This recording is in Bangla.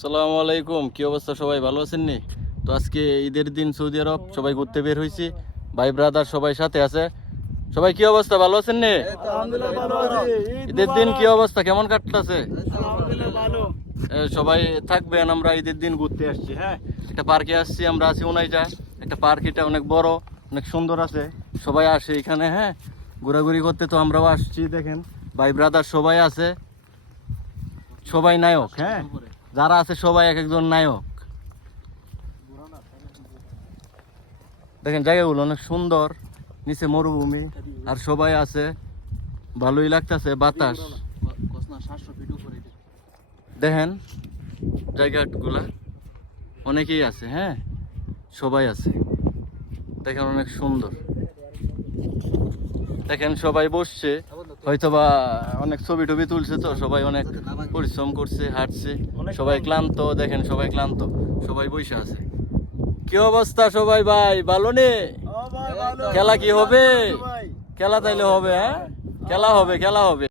আসসালামু আলাইকুম, কি অবস্থা? সবাই ভালো আছেন নি? তো আজকে ঈদের দিন সৌদি আরব সবাই ঘুরতে বের হয়েছি, ভাই ব্রাদার সবাই সাথে আছে। সবাই কি অবস্থা, ভালো আছেন নি? ঈদের দিন কি অবস্থা, কেমন কাটতেছে? সবাই থাকবেন, আমরা ঈদের দিন ঘুরতে আসছি। হ্যাঁ, একটা পার্কে আসছি, আমরা আছি উনাইটা একটা পার্ক, এটা অনেক বড়, অনেক সুন্দর আছে। সবাই আসে এখানে, হ্যাঁ, ঘোরাঘুরি করতে। তো আমরাও আসছি, দেখেন ভাই ব্রাদার সবাই আছে, সবাই নায়ক। হ্যাঁ, যারা আছে সবাই এক একজন নায়ক। দেখেন জায়গাগুলো অনেক সুন্দর, নিচে মরুভূমি, আর সবাই আছে, ভালোই লাগতেছে বাতাস। দেখেন জায়গাগুলা, অনেকেই আছে। হ্যাঁ, সবাই আছে, দেখেন অনেক সুন্দর। দেখেন সবাই বসছে, হয়তোবা অনেক ছবি টবি তুলছে, তো সবাই অনেক পরিশ্রম করছে, হাঁটছে, সবাই ক্লান্ত। দেখেন সবাই ক্লান্ত, সবাই বসে আছে। কি অবস্থা সবাই, ভাই ভালো নে? খেলা কি হবে? খেলা তাইলে হবে, হ্যাঁ, খেলা হবে, খেলা হবে।